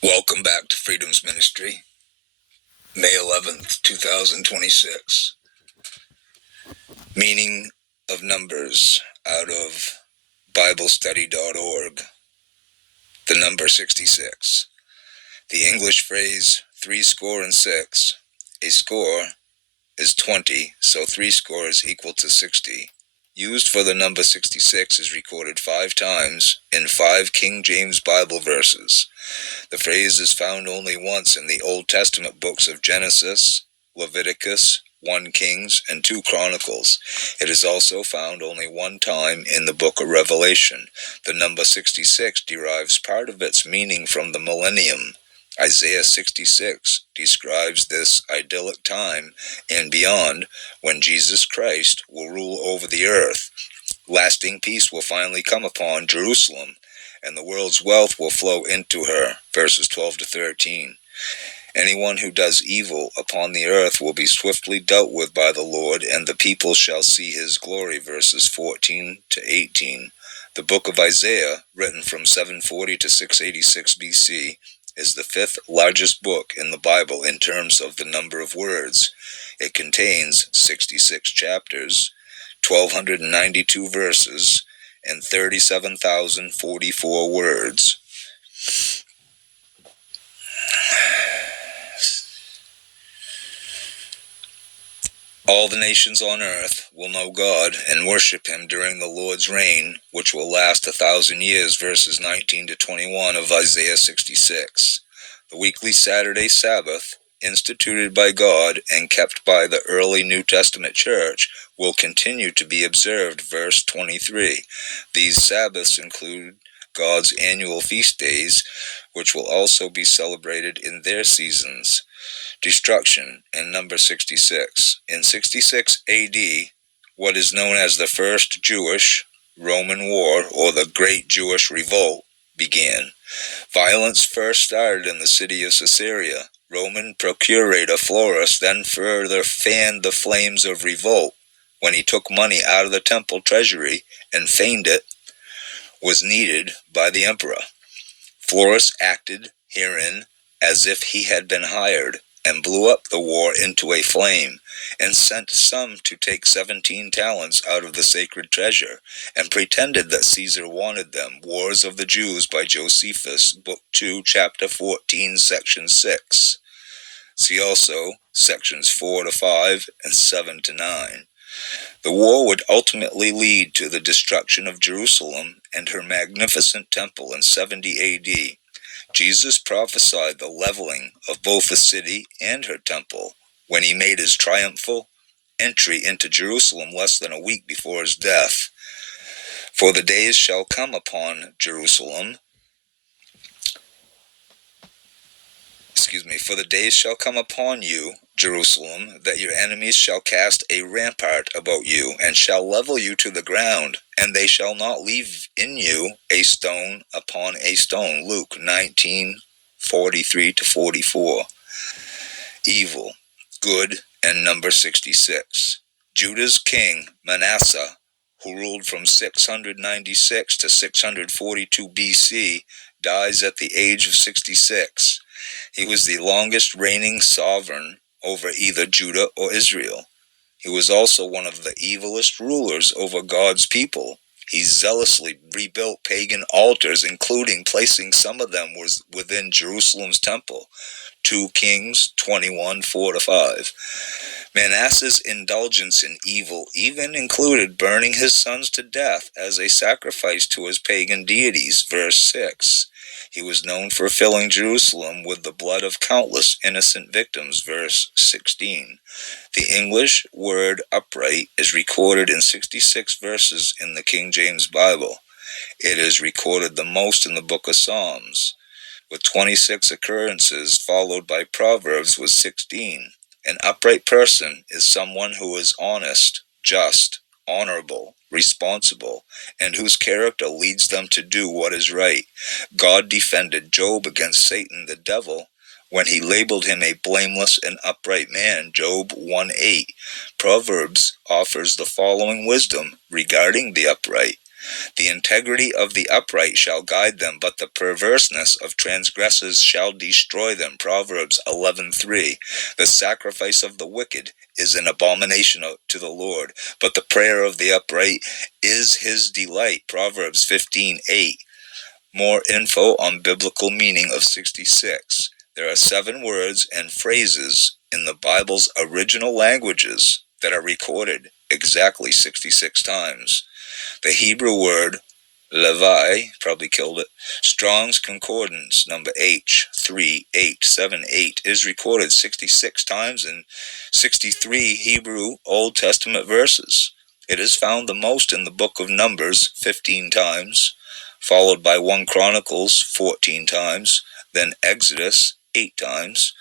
Welcome back to Freedom's Ministry, May 11th, 2026. Meaning of numbers out of BibleStudy.org. The number 66. The English phrase 66. A score is 20, so 3 scores equal to 60. Used for the number 66 is recorded 5 times in 5 King James Bible verses. The phrase is found only once in the Old Testament books of Genesis, Leviticus, 1 Kings, and 2 Chronicles. It is also found only one time in the book of Revelation. The number 66 derives part of its meaning from the millennium. Isaiah 66 describes this idyllic time and beyond when Jesus Christ will rule over the earth. Lasting peace will finally come upon Jerusalem, and the world's wealth will flow into her, verses 12 to 13. Anyone who does evil upon the earth will be swiftly dealt with by the Lord, and the people shall see his glory, verses 14 to 18. The book of Isaiah, written from 740 to 686 BC, is the 5th largest book in the Bible in terms of the number of words. It contains 66 chapters, 1,292 verses, and 37,044 words. All the nations on earth will know God and worship him during the Lord's reign, which will last 1,000 years, verses 19 to 21 of Isaiah 66. The weekly Saturday Sabbath, instituted by God and kept by the early New Testament church, will continue to be observed, verse 23. These Sabbaths include God's annual feast days, which will also be celebrated in their seasons. Destruction in number 66. In 66 AD, what is known as the First Jewish-Roman War, or the Great Jewish Revolt, began. Violence first started in the city of Caesarea. Roman procurator Florus then further fanned the flames of revolt when he took money out of the temple treasury and feigned it was needed by the emperor. Florus acted herein as if he had been hired, and blew up the war into a flame, and sent some to take 17 talents out of the sacred treasure, and pretended that Caesar wanted them. Wars of the Jews by Josephus, Book 2, Chapter 14, Section 6. See also Sections 4 to 5 and 7 to 9. The war would ultimately lead to the destruction of Jerusalem and her magnificent temple in 70 AD. Jesus prophesied the leveling of both the city and her temple when he made his triumphal entry into Jerusalem less than a week before his death. For the days shall come upon Jerusalem, for the days shall come upon you, Jerusalem, that your enemies shall cast a rampart about you, and shall level you to the ground, and they shall not leave in you a stone upon a stone. Luke 19:43 to 44. Evil, good, and number 66. Judah's king, Manasseh, who ruled from 696 to 642 BC, dies at the age of 66. He was the longest reigning sovereign over either Judah or Israel. He was also one of the evilest rulers over God's people. He zealously rebuilt pagan altars, including placing some of them within Jerusalem's temple. 2 Kings 21, 4 to 5. Manasseh's indulgence in evil even included burning his sons to death as a sacrifice to his pagan deities, verse 6. He was known for filling Jerusalem with the blood of countless innocent victims, verse 16. The English word upright is recorded in 66 verses in the King James Bible. It is recorded the most in the book of Psalms, with 26 occurrences, followed by Proverbs with 16. An upright person is someone who is honest, just, honorable, responsible, and whose character leads them to do what is right. God defended Job against Satan the devil when he labeled him a blameless and upright man, Job 1:8. Proverbs offers the following wisdom regarding the upright. The integrity of the upright shall guide them, but the perverseness of transgressors shall destroy them. Proverbs 11:3. The sacrifice of the wicked is an abomination to the Lord, but the prayer of the upright is his delight. Proverbs 15:8. More info on biblical meaning of 66. There are 7 words and phrases in the Bible's original languages that are recorded exactly 66 times. The Hebrew word Levi, probably killed it, Strong's Concordance number H3878 is recorded 66 times in 63 Hebrew Old Testament verses. It is found the most in the book of Numbers 15 times, followed by 1 Chronicles 14 times, then Exodus 8 times.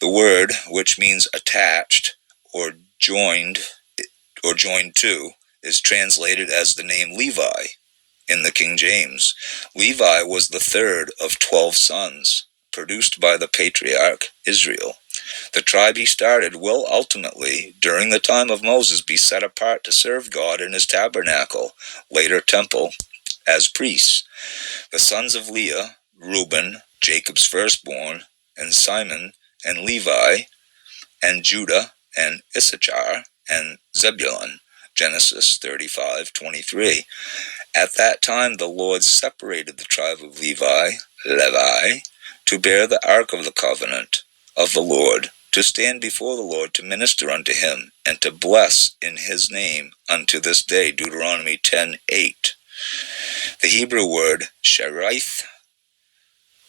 The word, which means attached or joined to, is translated as the name Levi in the King James. Levi was the third of 12 sons produced by the patriarch Israel. The tribe he started will ultimately, during the time of Moses, be set apart to serve God in his tabernacle, later temple, as priests. The sons of Leah, Reuben, Jacob's firstborn, and Simon, and Levi, and Judah, and Issachar, and Zebulun. Genesis 35:23. At that time the Lord separated the tribe of Levi, to bear the ark of the covenant of the Lord, to stand before the Lord, to minister unto him, and to bless in his name unto this day. Deuteronomy 10:8. The Hebrew word sherith,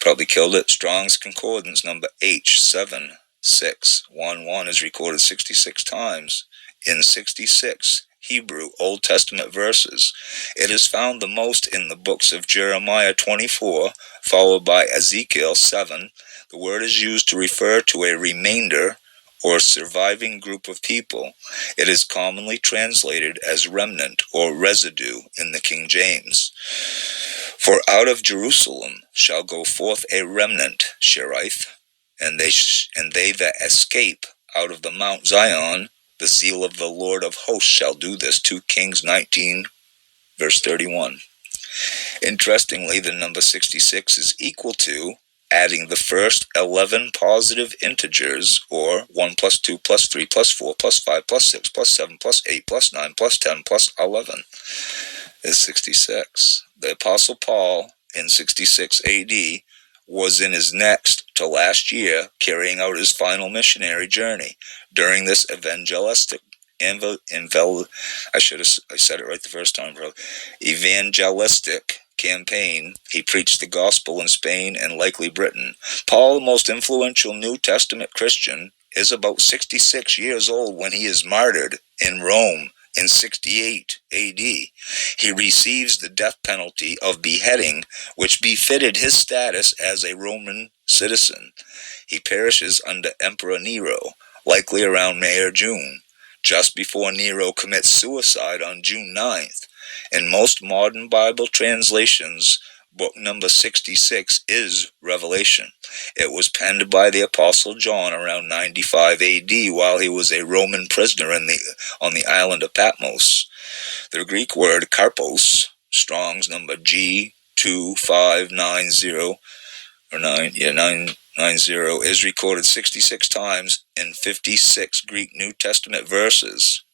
probably killed it, Strong's Concordance number H7611 is recorded 66 times in 66 Hebrew Old Testament verses. It is found the most in the books of Jeremiah 24, followed by Ezekiel 7. The word is used to refer to a remainder or surviving group of people. It is commonly translated as remnant or residue in the King James. For out of Jerusalem shall go forth a remnant, Sherith, and they that escape out of the Mount Zion, the zeal of the Lord of hosts shall do this. 2 Kings 19, verse 31. Interestingly, the number 66 is equal to adding the first 11 positive integers, or 1 plus 2 plus 3 plus 4 plus 5 plus 6 plus 7 plus 8 plus 9 plus 10 plus 11 is 66. The Apostle Paul in 66 AD was in his next to last year carrying out his final missionary journey. During this evangelistic campaign, he preached the gospel in Spain and likely Britain. Paul, the most influential New Testament Christian, is about 66 years old when he is martyred in Rome in 68 AD. He receives the death penalty of beheading, which befitted his status as a Roman citizen. He perishes under Emperor Nero, likely around May or June, just before Nero commits suicide on June 9th. In most modern Bible translations, book number 66 is Revelation. It was penned by the Apostle John around 95 AD while he was a Roman prisoner on the island of Patmos. The Greek word karpos, Strong's number G2590, 990, is recorded 66 times in 56 Greek New Testament verses.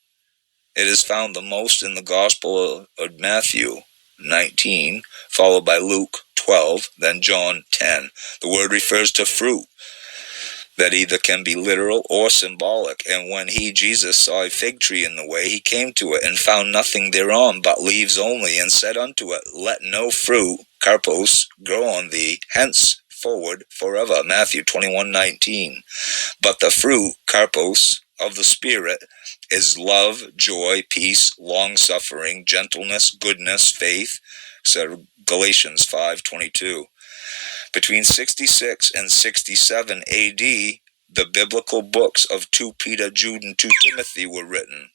It is found the most in the Gospel of Matthew 19, followed by Luke 12, then John 10. The word refers to fruit that either can be literal or symbolic. And when Jesus, saw a fig tree in the way, he came to it and found nothing thereon but leaves only, and said unto it, Let no fruit, karpos, grow on thee henceforward forever. Matthew 21:19. But the fruit, karpos, of the Spirit is love, joy, peace, long-suffering, gentleness, goodness, faith, etc. Galatians 5:22. Between 66 and 67 AD, the biblical books of 2 Peter, Jude, and 2 Timothy were written.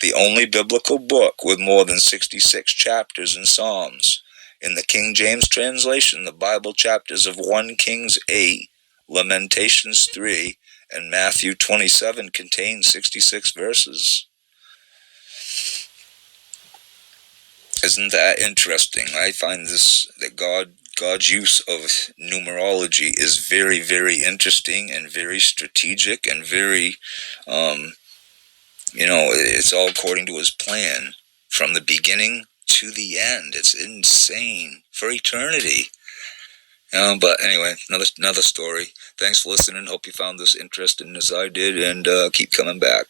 The only biblical book with more than 66 chapters and Psalms. In the King James translation, the Bible chapters of 1 Kings 8, Lamentations 3, and Matthew 27 contain 66 verses. Isn't that interesting? I find that God's use of numerology is very, very interesting and very strategic and very, it's all according to his plan from the beginning to the end. It's insane for eternity. But anyway, another story. Thanks for listening. Hope you found this interesting as I did, and keep coming back.